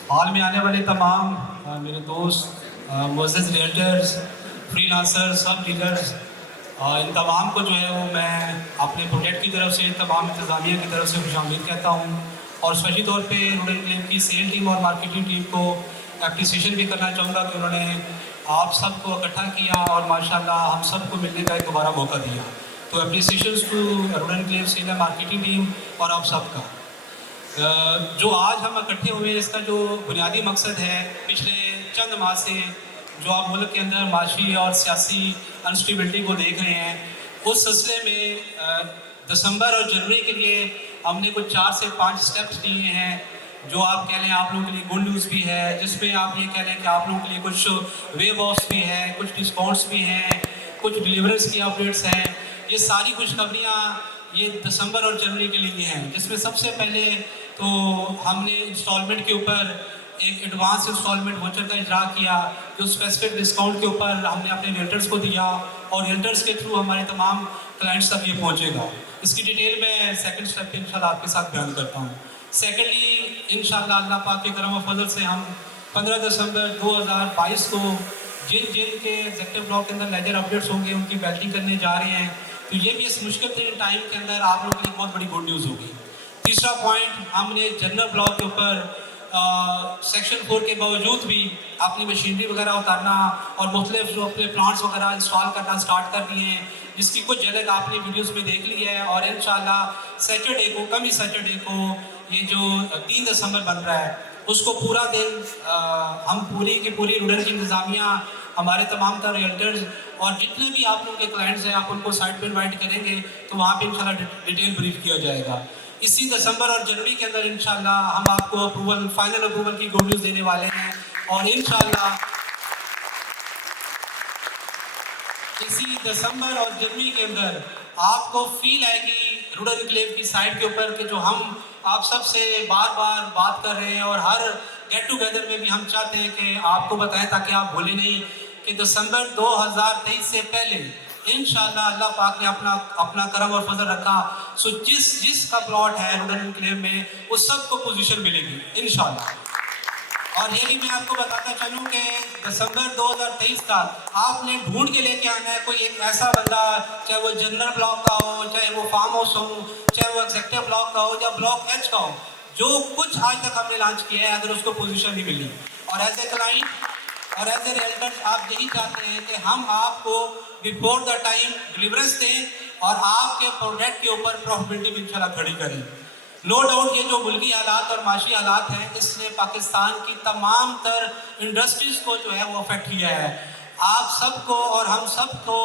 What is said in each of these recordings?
हाल में आने वाले तमाम मेरे दोस्त मुअज़्ज़िज़ रियल्टर्स, फ्रीलांसर, सब डीलर्स, इन तमाम को जो है वो मैं अपने प्रोजेक्ट की तरफ से, तमाम इंतज़ामिया की तरफ से खुशामदीद कहता हूँ। और स्पेशली तौर पे रूरल एनक्लेव की सेल टीम और मार्केटिंग टीम को एप्रिसिएशन भी करना चाहूँगा कि उन्होंने आप सबको इकट्ठा किया और माशाल्लाह हम सबको मिलने का एक दोबारा मौका दिया। तो appreciations to rural enclave sale marketing team और आप सबका। जो आज हम इकट्ठे हुए हैं, इसका जो बुनियादी मकसद है, पिछले चंद माह से जो आप मुल्क के अंदर माशी और सियासी अनस्टेबिलिटी को देख रहे हैं, उस सिलसिले में दिसंबर और जनवरी के लिए हमने कुछ 4 से 5 स्टेप्स लिए हैं, जो आप कह लें आप लोगों के लिए गुड न्यूज़ भी है, जिसमें आप ये कह लें कि आप लोगों के लिए कुछ वेव ऑफ्स भी हैं, कुछ डिस्काउंट्स भी हैं, कुछ डिलीवरेंस की अपडेट्स हैं। ये सारी खुशखबरियाँ ये दिसंबर और जनवरी के लिए हैं, जिसमें सबसे पहले तो हमने इंस्टॉलमेंट के ऊपर एक एडवांस इंस्टॉलमेंट वाउचर का इजरा किया, जो स्पेसिफिक डिस्काउंट के ऊपर हमने अपने रियल्टर्स को दिया और रियल्टर्स के थ्रू हमारे तमाम क्लाइंट्स तक ये पहुँचेगा। इसकी डिटेल मैं सेकंड स्टेप इंशाल्लाह आपके साथ बयान करता हूँ। सेकेंडली इंशाल्लाह अल्लाह पाक के करम और फजल से हम 15 दिसंबर 2022 को जिन जिन के एग्जेक्टिव ब्लॉक के अंदर लेजर अपडेट्स होंगे उनकी बैटिंग करने जा रहे हैं, तो ये भी इस मुश्किल तरीन टाइम के अंदर आप लोगों के लिए बहुत बड़ी गुड न्यूज़ होगी। तीसरा पॉइंट, हमने जनरल ब्लॉक के ऊपर सेक्शन 4 के बावजूद भी अपनी मशीनरी वगैरह उतारना और मुख्तलिफ जो अपने प्लांट्स वगैरह इंस्टॉल करना स्टार्ट कर दिए हैं, जिसकी कुछ झलक आपने वीडियोस में देख ली है। और इंशाल्लाह सैटरडे को, कमी सैटरडे को, ये जो 3 दिसंबर बन रहा है, उसको पूरा दिन हम पूरी की पूरी रूरल की इंतज़ामिया, हमारे तमाम तर रियल्टर्स और जितने भी आप लोगों के क्लाइंट्स हैं, आप उनको साइट पर इन्वाइट करेंगे, तो वहाँ पे इंशाल्लाह डिटेल ब्रीफ किया जाएगा। इसी दिसंबर और जनवरी के अंदर इंशाल्लाह हम आपको अप्रूवल, फाइनल अप्रूवल की गुड न्यूज़ देने वाले हैं। और इंशाल्लाह इसी दिसंबर और जनवरी के अंदर आपको फील आएगी रूरल एनक्लेव की साइट के ऊपर कि जो हम आप सब से बार बार बात कर रहे हैं और हर गेट टुगेदर में भी हम चाहते हैं कि आपको बताएं, ताकि आप भूलें नहीं कि दिसंबर 2023 से पहले इंशाल्लाह अल्लाह पाक ने अपना करम और फजल रखा, सो जिसका प्लॉट है रूरल एनक्लेव में, उस सबको पोजीशन मिलेगी इंशाल्लाह। और ये भी मैं आपको बताता चलूँ कि दिसंबर 2023 तक आपने ढूंढ के लेके आना है कोई एक ऐसा बंदा, चाहे वो जनरल ब्लॉक का हो, चाहे वो फार्म हाउस हो, चाहे वो एक्जेक्टिव ब्लॉक का हो या ब्लॉक एच का हो, जो कुछ आज तक हमने लॉन्च किया है, अगर उसको पोजीशन नहीं मिली। और एज ए क्लाइंट और एज ए रियल्टर आप यही चाहते हैं कि हम आपको बिफोर द टाइम डिलीवरेंस दें और आपके प्रोडक्ट के ऊपर प्रॉफिटेबिलिटी भी इंशाल्लाह खड़ी करें। नो डाउट ये जो मुल्की हालात और माशी हालात हैं, इसने पाकिस्तान की तमाम तर इंडस्ट्रीज को जो है वो अफेक्ट किया है। आप सबको और हम सबको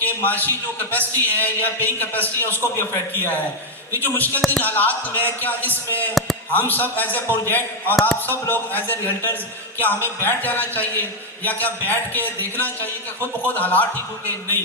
के माशी जो कैपेसिटी है या पेइंग कैपेसिटी है, उसको भी अफेक्ट किया है। ये जो मुश्किल दिन हालात में, क्या इसमें हम सब एज ए प्रोजेक्ट और आप सब लोग एज ए रियल्टर्स, क्या हमें बैठ जाना चाहिए या क्या बैठ के देखना चाहिए कि खुद ब खुद हालात ठीक होंगे? नहीं,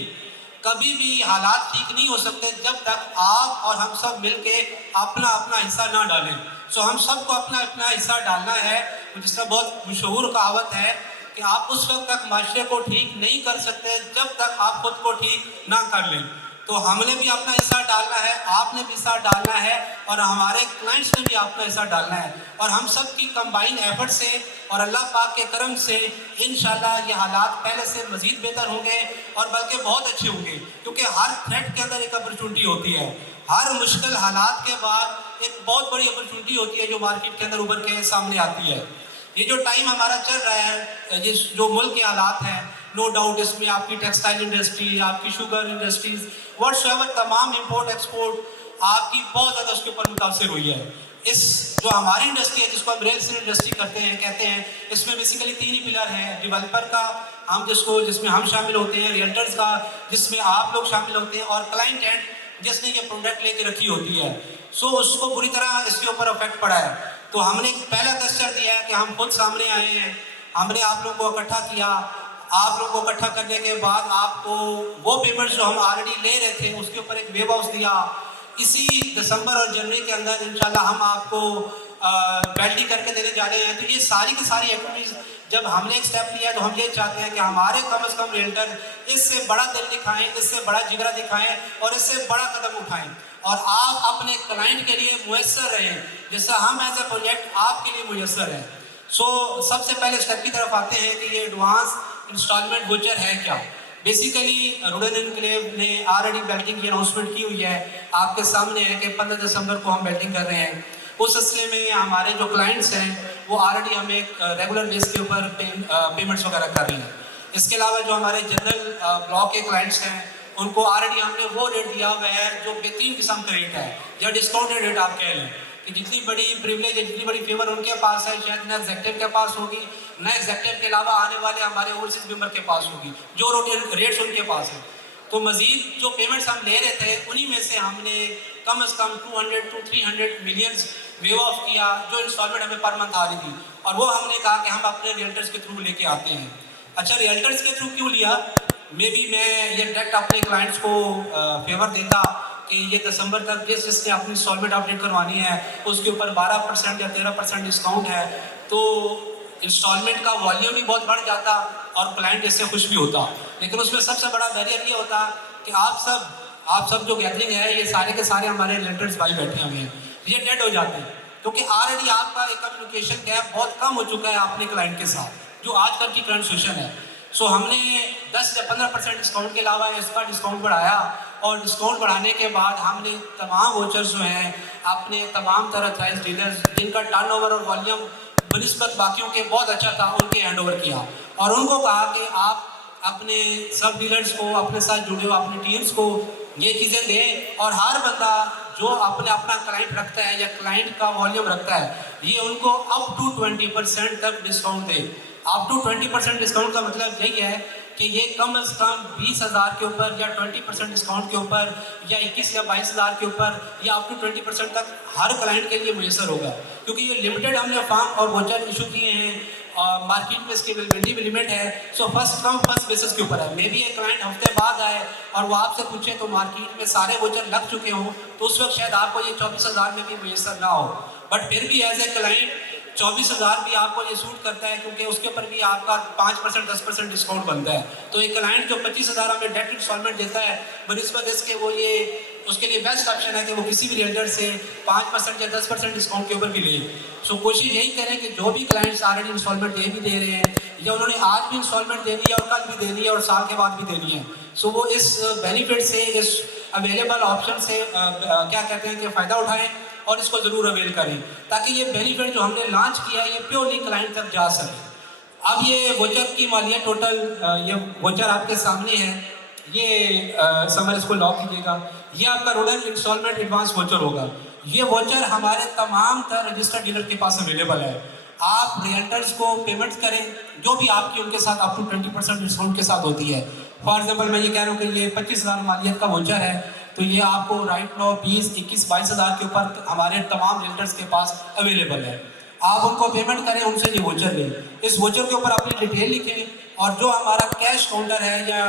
कभी भी हालात ठीक नहीं हो सकते जब तक आप और हम सब मिलके अपना अपना हिस्सा ना डालें। सो हम सबको अपना अपना हिस्सा डालना है। जिसका बहुत मशहूर कहावत है कि आप उस वक्त तक माशरे को ठीक नहीं कर सकते जब तक आप खुद को ठीक ना कर लें। तो हमने भी अपना हिस्सा डालना है, आपने भी हिस्सा डालना है और हमारे क्लाइंट्स ने भी अपना हिस्सा डालना है। और हम सब की कंबाइन एफर्ट से और अल्लाह पाक के करम से इंशाल्लाह ये हालात पहले से मज़ीद बेहतर होंगे और बल्कि बहुत अच्छे होंगे, क्योंकि हर थ्रेट के अंदर एक अपॉर्चुनिटी होती है। हर मुश्किल हालात के बाद एक बहुत बड़ी अपॉर्चुनिटी होती है जो मार्केट के अंदर उभर के सामने आती है। ये जो टाइम हमारा चल रहा है, जिस जो मुल्क के हालात हैं, नो डाउट इसमें आपकी टेक्सटाइल इंडस्ट्री, आपकी शुगर इंडस्ट्रीज, व्हाटसएवर तमाम इंपोर्ट एक्सपोर्ट आपकी बहुत ज़्यादा उसके ऊपर मुतासर हुई है। इस जो हमारी इंडस्ट्री है, जिसको हम रियल एस्टेट इंडस्ट्री कहते हैं, इसमें बेसिकली 3 ही पिलर हैं। डेवलपर का, हम जिसमें हम शामिल होते हैं, रियल्टर्स का जिसमें आप लोग शामिल होते हैं, और क्लाइंट एंड जिसने ये प्रोडक्ट लेके रखी होती है। सो उसको बुरी तरह इसके ऊपर अफेक्ट पड़ा है। तो हमने पहला कस्टर दिया है कि हम खुद सामने आए हैं, हमने आप लोगों को इकट्ठा किया। आप लोगों को इकट्ठा करने के बाद आपको वो पेमेंट्स जो हम ऑलरेडी ले रहे थे उसके ऊपर एक वेव हाउस दिया। इसी दिसंबर और जनवरी के अंदर इंशाल्लाह हम आपको बैटरी करके देने जा रहे हैं। तो ये सारी की सारी एक्टिविटीज़ जब हमने एक स्टेप लिया तो हम ये चाहते हैं कि हमारे कम से कम रियल्टर इससे बड़ा दिल दिखाएं, इससे बड़ा जिगरा दिखाएं और इससे बड़ा कदम उठाएं। और आप अपने क्लाइंट के लिए मुयस्सर रहें, जैसा हम एज ए प्रोजेक्ट आपके लिए मुयस्सर हैं। सो सबसे पहले स्टेप की तरफ आते हैं कि ये एडवांस इंस्टॉलमेंट वोचर है क्या। बेसिकली रुडन एनक्लेव ने ऑलरेडी बेल्टिंग की अनाउंसमेंट की हुई है, आपके सामने है कि 15 दिसंबर को हम बेल्टिंग कर रहे हैं। उस सिलसिले में हमारे जो क्लाइंट्स हैं वो ऑलरेडी हमें रेगुलर बेस के ऊपर पेमेंट्स वगैरह कर रहे हैं। इसके अलावा जो हमारे जनरल ब्लॉक के क्लाइंट्स हैं उनको ऑलरेडी हमने वो रेट दिया हुआ है जो बेहतरीन किस्म का रेट है, या डिस्काउंटेड रेट आप कह लें, कि जितनी बड़ी प्रिविलेज है, जितनी बड़ी फेवर उनके पास है शायद न एग्जेक्टिव के पास होगी, न एग्जेक्टिव के अलावा आने वाले हमारे ओवरसीज मेंबर के पास होगी, जो रेट्स उनके पास है। तो मजीद जो पेमेंट्स हम ले रहे थे उन्हीं में से हमने कम से कम 200 to 300 मिलियंस वेव ऑफ किया, जो इंस्टॉलमेंट हमें पर मंथ आ रही थी, और वो हमने कहा कि हम अपने रियल्टर्स के थ्रू लेके आते हैं। अच्छा, रियल्टर्स के थ्रू क्यों लिया? मे बी मैं ये डायरेक्ट अपने क्लाइंट्स को फेवर देता कि ये दिसंबर तक जिसने अपनी इंस्टॉलमेंट अपडेट करवानी है उसके ऊपर 12% या 13% डिस्काउंट है, तो इंस्टॉलमेंट का वॉल्यूम भी बहुत बढ़ जाता और क्लाइंट इससे खुश भी होता। लेकिन उसमें सबसे बड़ा बैरियर ये होता कि आप सब जो गैदरिंग है ये सारे के सारे हमारे रिलेटर्स भाई बैठे हुए हैं, ये डेड हो जाते हैं, क्योंकि ऑलरेडी आपका एक कम्युनिकेशन गैप बहुत कम हो चुका है अपने क्लाइंट के साथ, जो आजकल की करंट सिचुएशन है। सो हमने 10 या 15% डिस्काउंट के अलावा इसका डिस्काउंट बढ़ाया, और डिस्काउंट बढ़ाने के बाद हमने तमाम वोचर्स जो हैं अपने तमाम तरह अथराइज्ड डीलर्स जिनका टर्नओवर और वॉल्यूम बनिस्बत बाकियों के बहुत अच्छा था उनके हैंड ओवर किया, और उनको कहा कि आप अपने सब डीलर्स को, अपने साथ जुड़े हुए अपनी टीम्स को ये चीज़ें दें, और हर बंदा जो अपना क्लाइंट रखता है या क्लाइंट का वॉल्यूम रखता है ये उनको अप टू 20% तक डिस्काउंट दे। अप टू 20% डिस्काउंट का मतलब यही है कि ये कम से कम 20,000 के ऊपर या 20% डिस्काउंट के ऊपर या 21 या 22,000 के ऊपर या अप टू 20% तक हर क्लाइंट के लिए मुयसर होगा, क्योंकि ये लिमिटेड हमने फॉर्म और वोचर इशू किए हैं, मार्केट में इसकी अवेलेबिलिटी भी लिमिट है। So first come first basis के ऊपर है। मे बी एक क्लाइंट हफ्ते बाद आए और वो आपसे पूछे तो मार्केट में सारे वोचर लग चुके हों, तो उस वक्त शायद आपको ये 24,000 में भी मुयसर ना हो, बट फिर भी एज ए क्लाइंट 24,000 भी आपको ये सूट करता है, क्योंकि उसके ऊपर भी आपका 5% 10% डिस्काउंट बनता है। तो एक क्लाइंट जो 25,000 हमें डायरेक्ट इंस्टॉलमेंट देता है, बनिस्बत इसके वो ये उसके लिए बेस्ट ऑप्शन है कि वो किसी भी रियल्टर से 5% या 10% डिस्काउंट के ऊपर भी ले। सो कोशिश यही करें कि जो भी क्लाइंट्स ऑलरेडी इंस्टॉलमेंट दे रहे हैं, या उन्होंने आज भी इंस्टॉलमेंट देनी है और कल भी देनी है और साल के बाद भी देनी है, सो वो इस बेनिफिट से, इस अवेलेबल ऑप्शन से क्या कहते हैं कि फ़ायदा उठाएँ और इसको ज़रूर अवेल करें, ताकि ये बेनिफिट जो हमने लॉन्च किया है ये प्योरली क्लाइंट तक जा सके। अब ये वोचर की मालियत टोटल, ये वोचर आपके सामने है, ये समर इसको लॉक कीजिएगा, ये आपका रुडन इंस्टॉलमेंट एडवांस वोचर होगा। ये वोचर हमारे तमाम तरह रजिस्टर्ड डीलर के पास अवेलेबल है। आप रियल्टर्स को पेमेंट करें जो भी आपकी उनके साथ अप टू 20% डिस्काउंट के साथ होती है। फॉर एग्जाम्पल मैं ये कह रहा हूँ कि ये 25,000 मालियत का वोचर है, तो ये आपको राइट नाउ 20, 21, 22,000 के ऊपर हमारे तमाम रियल्टर्स के पास अवेलेबल है। आप उनको पेमेंट करें, उनसे ये वोचर लें, इस वोचर के ऊपर अपनी डिटेल लिखें, और जो हमारा कैश काउंटर है या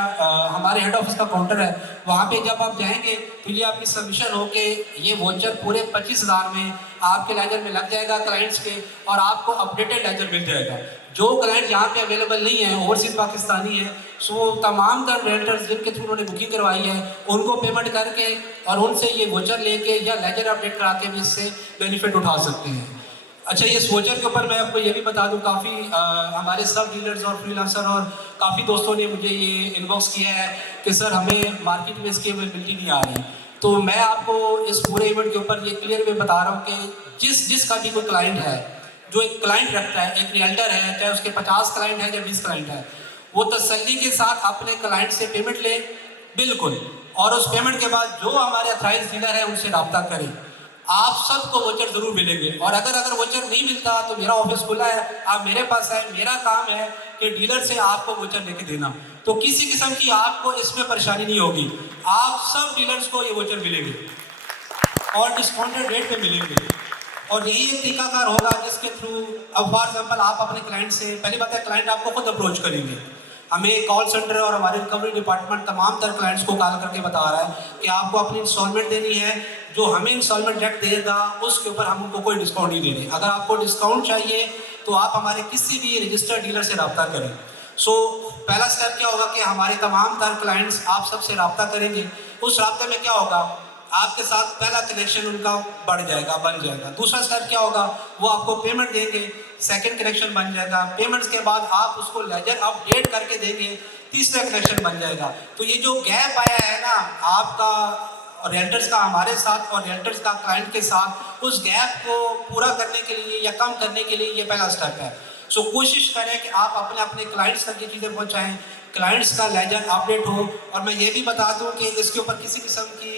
हमारे हेड ऑफिस का काउंटर है वहाँ पे जब आप जाएंगे तो ये आपकी सबमिशन हो के ये वोचर पूरे 25,000 में आपके लेजर में लग जाएगा क्लाइंट्स के, और आपको अपडेटेड लेजर मिल जाएगा। जो क्लाइंट यहाँ पे अवेलेबल नहीं है, ओवरसीज पाकिस्तानी है, सो तमाम तर रेंटर्स जिनके थ्रू उन्होंने बुकिंग करवाई है उनको पेमेंट करके और उनसे ये वोचर लेके या लेजर अपडेट करा के भी इससे बेनिफिट उठा सकते हैं। अच्छा, ये वोचर के ऊपर मैं आपको ये भी बता दूं, काफ़ी हमारे सब डीलर्स और फ्रीलांसर और काफ़ी दोस्तों ने मुझे ये इनबॉक्स किया है कि सर हमें मार्केट में इसकी अवेलेबिलिटी नहीं आ रही। तो मैं आपको इस पूरे इवेंट के ऊपर ये क्लियर वे बता रहा हूँ कि जिसका भी कोई क्लाइंट है, जो एक क्लाइंट रखता है, एक रियल्टर है, चाहे उसके 50 क्लाइंट है या 20 क्लाइंट है, वो तसल्ली के साथ अपने क्लाइंट से पेमेंट ले, बिल्कुल, और उस पेमेंट के बाद जो हमारे अथराइज्ड डीलर है उनसे रब्ता करें। आप सबको वोचर जरूर मिलेंगे, और अगर वोचर नहीं मिलता तो मेरा ऑफिस खुला है, आप मेरे पास है, मेरा काम है कि डीलर से आपको वोचर लेके देना, तो किसी किस्म की आपको इसमें परेशानी नहीं होगी। आप सब डीलर्स को ये वोचर मिलेंगे और डिस्काउंटेड रेट पे मिलेंगे, और यही एक तरीकाकार होगा जिसके थ्रू, अब फॉर एग्जाम्पल आप अपने क्लाइंट से, पहली बात है क्लाइंट आपको खुद अप्रोच करेंगे। हमें कॉल सेंटर और हमारे रिकवरी डिपार्टमेंट तमाम तर क्लाइंट्स को कॉल करके बता रहा है कि आपको अपनी इंस्टॉलमेंट देनी है, जो हमें इंस्टॉलमेंट डायरेक्ट देगा उसके ऊपर हम उनको कोई डिस्काउंट नहीं दे रहे। अगर आपको डिस्काउंट चाहिए तो आप हमारे किसी भी रजिस्टर्ड डीलर से रब्ता करें। सो पहला स्टेप क्या होगा कि हमारे तमाम तर क्लाइंट्स आप सबसे रब्ता करेंगे। उस रब्ते में क्या होगा, आपके साथ पहला कनेक्शन उनका बढ़ जाएगा, बन जाएगा। दूसरा स्टेप क्या होगा, वो आपको पेमेंट देंगे, सेकंड कनेक्शन बन जाएगा। पेमेंट्स के बाद आप उसको लेजर अपडेट करके देंगे, तीसरा कनेक्शन बन जाएगा। तो ये जो गैप आया है ना आपका रियल्टर्स का हमारे साथ और रियल्टर्स का क्लाइंट के साथ, उस गैप को पूरा करने के लिए या कम करने के लिए ये पहला स्टेप है। सो कोशिश करें कि आप अपने अपने क्लाइंट्स तक ये चीज़ें पहुँचाएँ, क्लाइंट्स का लेजर अपडेट हो। और मैं ये भी बता दूं कि इसके ऊपर किसी किस्म की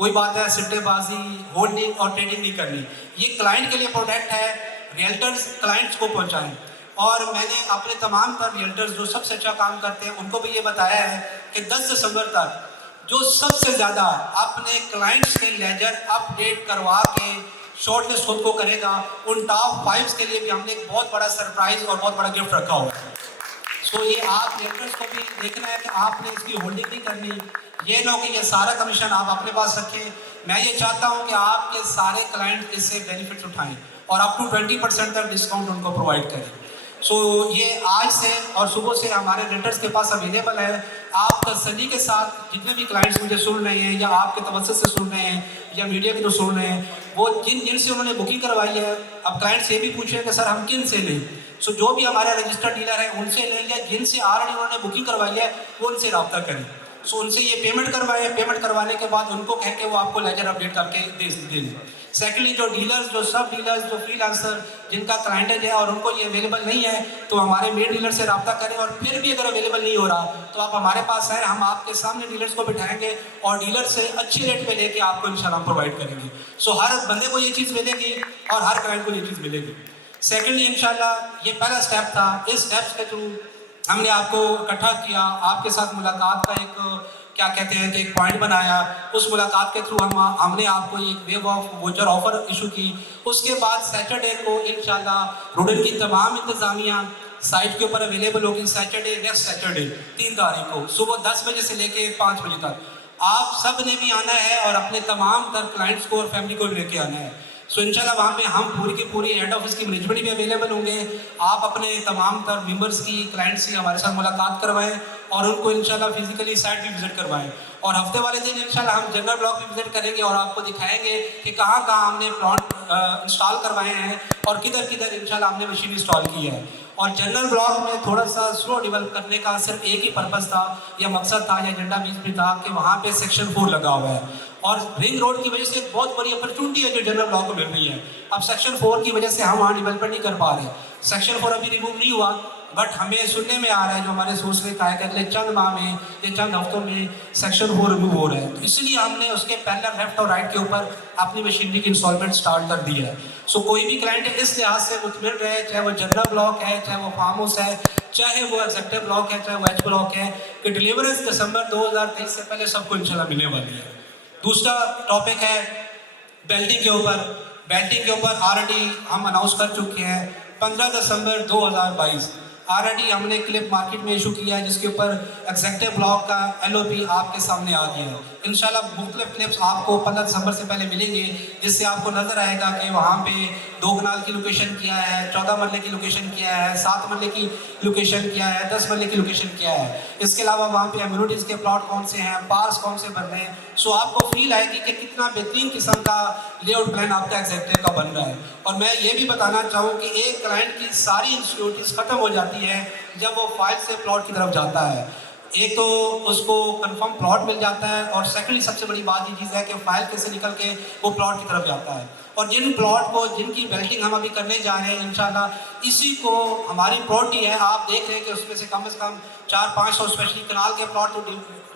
वही बात है सिट्टेबाजी, होल्डिंग और ट्रेडिंग नहीं करनी। ये क्लाइंट के लिए प्रोडक्ट है, रियल्टर्स क्लाइंट्स को पहुंचाएं। और मैंने अपने तमाम पर रियल्टर्स जो सबसे अच्छा काम करते हैं उनको भी ये बताया है कि 10 दिसंबर तक जो सबसे ज़्यादा अपने क्लाइंट्स के लेजर अपडेट करवा के शॉर्टलिस्ट खुद को करेगा, उन टॉप 5 के लिए भी हमने एक बहुत बड़ा सरप्राइज और बहुत बड़ा गिफ्ट रखा हुआ है। तो ये आप रियल्टर्स को भी देखना है कि आपने इसकी होल्डिंग नहीं करनी। ये लो कि ये सारा कमीशन आप अपने पास रखें। मैं ये चाहता हूँ कि आपके सारे क्लाइंट इससे बेनिफिट्स उठाएं और अप टू 20% तक डिस्काउंट उनको प्रोवाइड करें। सो ये आज से और सुबह से हमारे रियल्टर्स के पास अवेलेबल है। आप तसल्ली के साथ जितने भी क्लाइंट्स मुझे सुन रहे हैं या आपके तवज्जुह से सुन रहे हैं या मीडिया के जो सुन रहे हैं, वो जिन से उन्होंने बुकिंग करवाई है, अब क्लाइंट्स ये भी पूछे कि सर हम किन से लें। सो जो भी हमारे रजिस्टर्ड डीलर है उनसे ले लिया, जिनसे ऑलरेडी उन्होंने बुकिंग करवाई है वो उनसे रब्ता करें। सो उनसे ये पेमेंट करवाएं, पेमेंट करवाने के बाद उनको कह के वो आपको लेजर अपडेट करके दे दें। सेकेंडली जो डीलर्स, जो सब डीलर्स, जो फ्रीलांसर जिनका क्लाइंटेज है और उनको ये अवेलेबल नहीं है, तो हमारे मेन डीलर से रब्ता करें। और फिर भी अगर अवेलेबल नहीं हो रहा तो आप हमारे पास आए, हम आपके सामने डीलर्स को बिठाएंगे और डीलर से अच्छी रेट पे लेके आपको इंशाल्लाह प्रोवाइड करेंगे। सो हर बंदे को ये चीज़ मिलेगी और हर क्लाइंट को ये चीज़ मिलेगी। सेकेंडली इंशाल्लाह ये पहला स्टेप था। इस स्टेप्स के थ्रू हमने आपको इकट्ठा किया, आपके साथ मुलाकात का एक क्या कहते हैं कि एक पॉइंट बनाया। उस मुलाकात के थ्रू हमने आपको एक wave of voucher offer issue की। उसके बाद सैटरडे को इंशाल्लाह रुडन की तमाम इंतज़ामिया साइट के ऊपर अवेलेबल होगी। सैटरडे, नेक्स्ट सैटरडे 3 तारीख को सुबह 10 बजे से लेके 5 बजे तक आप सब ने भी आना है और अपने तमाम तर क्लाइंट्स को और फैमिली को भी लेके आना है। सो इंशाल्लाह वहाँ पे हम पूरी की पूरी हेड ऑफिस की मैनेजमेंट भी अवेलेबल होंगे। आप अपने तमाम तर मेंबर्स की, क्लाइंट्स की हमारे साथ मुलाकात करवाएं और उनको इंशाल्लाह फिजिकली साइट भी विजिट करवाएं। और हफ्ते वाले दिन इंशाल्लाह हम जनरल ब्लॉक भी विजिट करेंगे और आपको दिखाएंगे कि कहाँ कहाँ हमने प्लांट इंस्टॉल करवाए हैं और किधर किधर इंशाल्लाह हमने मशीन इंस्टॉल की है। और जनरल ब्लॉक में थोड़ा सा स्लो डेवलप करने का सिर्फ एक ही पर्पज़ था या मकसद था या एजेंडा बीच भी था कि वहाँ पे सेक्शन 4 लगा हुआ है और रिंग रोड की वजह से एक बहुत बड़ी अपॉर्चुनिटी है जो जनरल ब्लॉक को मिल रही है। अब सेक्शन 4 की वजह से हम वहाँ डेवलपमेंट नहीं कर पा रहे। सेक्शन 4 अभी रिमूव नहीं हुआ, बट हमें सुनने में आ रहा है, जो हमारे सोर्स ने कहा है कि अगले चंद माह में या चंद हफ्तों में सेक्शन 4 रिमूव हो रहा है। तो इसलिए हमने उसके पैरेलल लेफ्ट और राइट के ऊपर अपनी मशीनरी की इंस्टॉलमेंट स्टार्ट कर दी है। सो कोई भी क्लाइंट इस लिहाज से मुतमिन रहे, चाहे वो जनरल ब्लॉक है, चाहे वो फार्म हाउस है, चाहे वो एग्जेक्टिव ब्लॉक है, चाहे वो एच ब्लॉक है, कि डिलीवरेंस दिसंबर 2023 से पहले सबको इंशाल्लाह मिलने वाली है। दूसरा टॉपिक है बेल्टिंग के ऊपर। बेल्टिंग के ऊपर ऑलरेडी हम अनाउंस कर चुके हैं 15 दिसंबर 2022 ऑलरेडी हमने क्लिप मार्केट में इशू किया है, जिसके ऊपर एग्जेक्टिव ब्लॉक का LOP आपके सामने आ गया है। इंशाल्लाह मुख्तलिफ क्लिप्स आपको 15 दिसंबर से पहले मिलेंगे, जिससे आपको नज़र आएगा कि वहाँ पे 2 कनाल की लोकेशन क्या है, 14 मरले की लोकेशन क्या है, 7 मरले की लोकेशन क्या है, 10 मरले की लोकेशन क्या है। इसके अलावा वहाँ पे एम्यूनिटीज़ के प्लॉट कौन से हैं, पार्स कौन से बन रहे हैं। सो आपको फील आएगी कि कितना बेहतरीन किस्म का लेआउट प्लान आपका एग्जेक्टिव का बन रहा है। और मैं ये भी बताना चाहूँ कि एक क्लाइंट की सारी इंसिक्योरिटीज़ ख़त्म हो जाती है जब वो फाइल से प्लॉट की तरफ जाता है। एक तो उसको कंफर्म प्लॉट मिल जाता है और सेकेंडली सबसे बड़ी बात ये चीज़ है कि फाइल कैसे निकल के वो प्लॉट की तरफ जाता है। और जिन प्लॉट को, जिनकी बेल्टिंग हम अभी करने जा रहे हैं इंशाल्लाह, इसी को हमारी प्रॉपर्टी है। आप देख रहे हैं कि उसमें से कम 400-500 स्पेशली कनाल के प्लॉट तो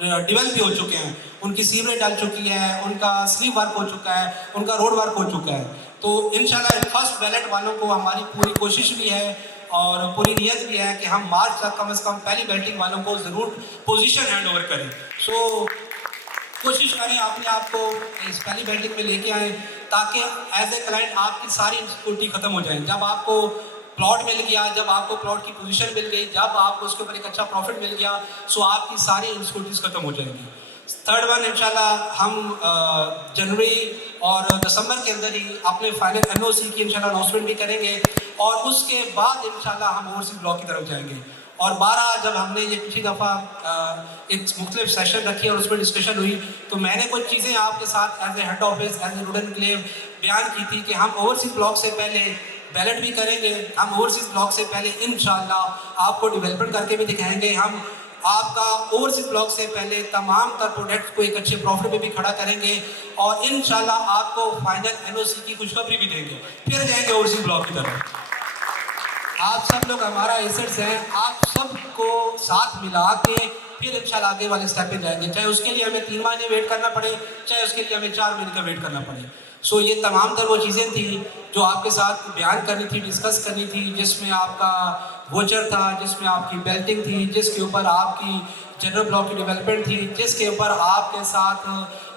डेवलप भी हो चुके हैं, उनकी सीवरेज डल चुकी है, उनका स्लीप वर्क हो चुका है, उनका रोड वर्क हो चुका है। तो इंशाल्लाह फर्स्ट बैलेट वालों को हमारी पूरी कोशिश भी है और पूरी नियत भी है कि हम मार्च तक कम से कम पहली बेल्टिंग वालों को ज़रूर पोजीशन हैंड ओवर करें। सो कोशिश करें अपने आप को इस पहली बेल्टिंग में लेके आएँ, ताकि एज ए क्लाइंट आपकी सारी इंसिक्योरिटी ख़त्म हो जाए। जब आपको प्लॉट मिल गया, जब आपको प्लॉट की पोजीशन मिल गई, जब आपको उसके ऊपर एक अच्छा प्रॉफिट मिल गया, सो आपकी सारी इंसिक्योरिटीज़ ख़त्म हो जाएंगी। थर्ड वन इंशाल्लाह हम जनवरी और दिसंबर के अंदर ही अपने फाइनल NOC की इंशाल्लाह अनाउंसमेंट भी करेंगे और उसके बाद इंशाल्लाह हम ओवरसीज ब्लॉक की तरफ जाएंगे। और 12 जब हमने ये पिछली दफ़ा एक मुख्तलिफ सेशन रखी और उसमें डिस्कशन हुई, तो मैंने कुछ चीज़ें आपके साथ as a head office, as a रूडन एनक्लेव बयान की थी कि हम ओवरसीज़ ब्लॉक से पहले बैलेट भी करेंगे, हम ओवरसीज़ ब्लॉक से पहले इंशाल्लाह आपको डेवलपमेंट करके भी दिखाएंगे, हम आपका ओवरसीज़ ब्लॉक से पहले तमाम तर प्रोडक्ट्स को एक अच्छे प्रॉफिट में भी खड़ा करेंगे और इंशाल्लाह आपको फाइनल एनओसी की खुशखबरी भी देंगे, फिर जाएंगे ओवरसीज़ ब्लॉक की तरफ। आप सब लोग हमारा एसेट्स हैं, आप सबको साथ मिला के फिर इंशाल्लाह आगे वाले स्टेप पे जाएंगे, चाहे उसके लिए हमें 3 महीने वेट करना पड़े, चाहे उसके लिए हमें 4 महीने का वेट करना पड़े। सो ये तमाम तर वो चीज़ें थी जो आपके साथ बयान करनी थी, डिस्कस करनी थी, जिसमें आपका वोचर था, जिसमें आपकी बेल्टिंग थी, जिसके ऊपर आपकी जनरल ब्लॉक की डेवलपमेंट थी, जिसके ऊपर आपके साथ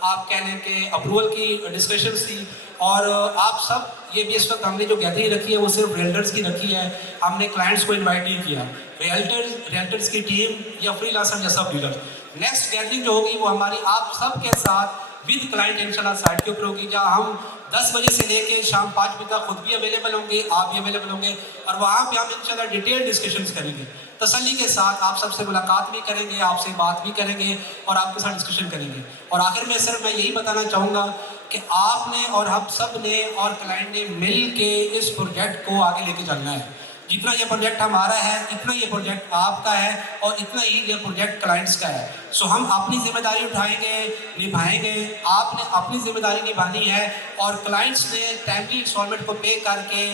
आप कहने के अप्रूवल की डिस्कशंस थी। और आप सब ये भी इस वक्त हमने जो गैदरिंग रखी है वो सिर्फ रियल्टर्स की रखी है, हमने क्लाइंट्स को इनवाइट नहीं किया। रियल्टर्स की टीम या फ्रीलांसर या सब डीलर, नेक्स्ट गैदरिंग जो होगी वो हमारी आप सब के साथ विद क्लाइंट इंशाल्लाह साइट के ऊपर होगी, जहाँ हम 10 बजे से लेके शाम 5 बजे तक खुद भी अवेलेबल होंगे, आप भी अवेलेबल होंगे और वहाँ पे हम इंशाल्लाह डिटेल डिस्कशंस करेंगे, तसल्ली के साथ आप सबसे मुलाकात भी करेंगे, आपसे बात भी करेंगे और आपके साथ डिस्कशन करेंगे। और आखिर में सिर्फ मैं यही बताना चाहूँगा कि आपने और हम सब ने और क्लाइंट ने मिल के इस प्रोजेक्ट को आगे लेके चलना है। जितना ये प्रोजेक्ट हमारा है, इतना ये प्रोजेक्ट आपका है और इतना ही ये प्रोजेक्ट क्लाइंट्स का है। सो हम अपनी जिम्मेदारी उठाएंगे, निभाएंगे, आपने अपनी जिम्मेदारी निभानी है और क्लाइंट्स ने टाइमली इंस्टॉलमेंट को पे करके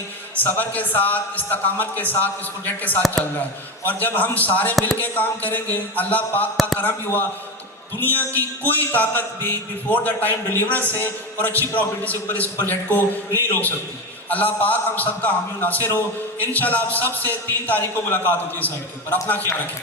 सब्र के साथ, इस्तकामत के साथ इस प्रोजेक्ट के साथ चल रहा है। और जब हम सारे मिल के काम करेंगे, अल्लाह पाक का करम भी हुआ, दुनिया की कोई ताकत भी बिफोर द टाइम डिलीवरेंस से और अच्छी प्रॉफिट से ऊपर इस प्रोजेक्ट को नहीं रोक सकती। अल्लाह पाक हम सबका हामी नासिर हो। इंशाल्लाह आप सबसे 3 तारीख को मुलाकात होती है साइट के ऊपर। अपना ख्याल रखें।